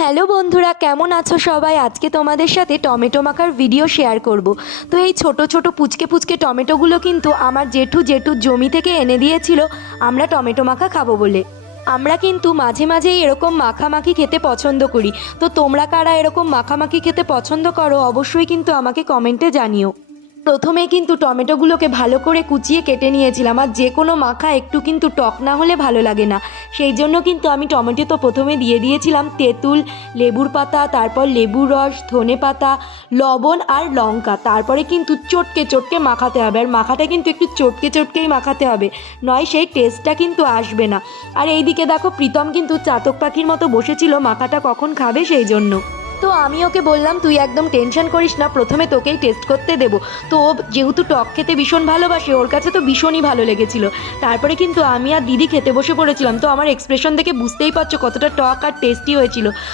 Hello বন্ধুরা, কেমন আছো সবাই? আজকে তোমাদের সাথে টমেটো মাখার ভিডিও শেয়ার করব। তো এই ছোট ছোট পুচকে পুচকে টমেটোগুলো কিন্তু আমার জেঠুর জমি থেকে এনে দিয়েছিল আমরা টমেটো মাখা খাবো বলে। আমরা কিন্তু মাঝে মাঝেই এরকম মাখামাখি খেতে পছন্দ করি। তো তোমরা কারা এরকম মাখামাখি খেতে পছন্দ করো অবশ্যই কিন্তু আমাকে কমেন্টে জানিও। প্রথমে কিন্তু টমেটোগুলোকে ভালো করে কুচিয়ে কেটে নিয়েছিলাম, আর যে কোনো মাখা একটু কিন্তু টক না হলে ভালো লাগে না। সেই জন্য কিন্তু আমি টমেটো তো প্রথমে দিয়ে দিয়েছিলাম তেঁতুল, লেবুর পাতা, তারপর লেবুর রস, ধনে পাতা, লবণ আর লঙ্কা। তারপরে কিন্তু চটকে চটকে মাখাতে হবে, আর মাখাটা কিন্তু একটু চটকে চটকেই মাখাতে হবে, নয় সেই টেস্টটা কিন্তু আসবে না। আর এইদিকে দেখো প্রীতম কিন্তু চাতক পাখির মতো বসেছিল মাখাটা কখন খাবে সেই জন্য। তো আমি ওকে বললাম তুই একদম টেনশন করিস না, প্রথমে তোকেই টেস্ট করতে দেবো। তো ও যেহেতু টক খেতে ভীষণ ভালোবাসে, ওর কাছে তো ভীষণই ভালো লেগেছিল। তারপরে কিন্তু আমি আর দিদি খেতে বসে পড়েছিলাম। তো আমার এক্সপ্রেশন দেখে বুঝতেই পারছো কতটা টক আর টেস্টি হয়েছিল।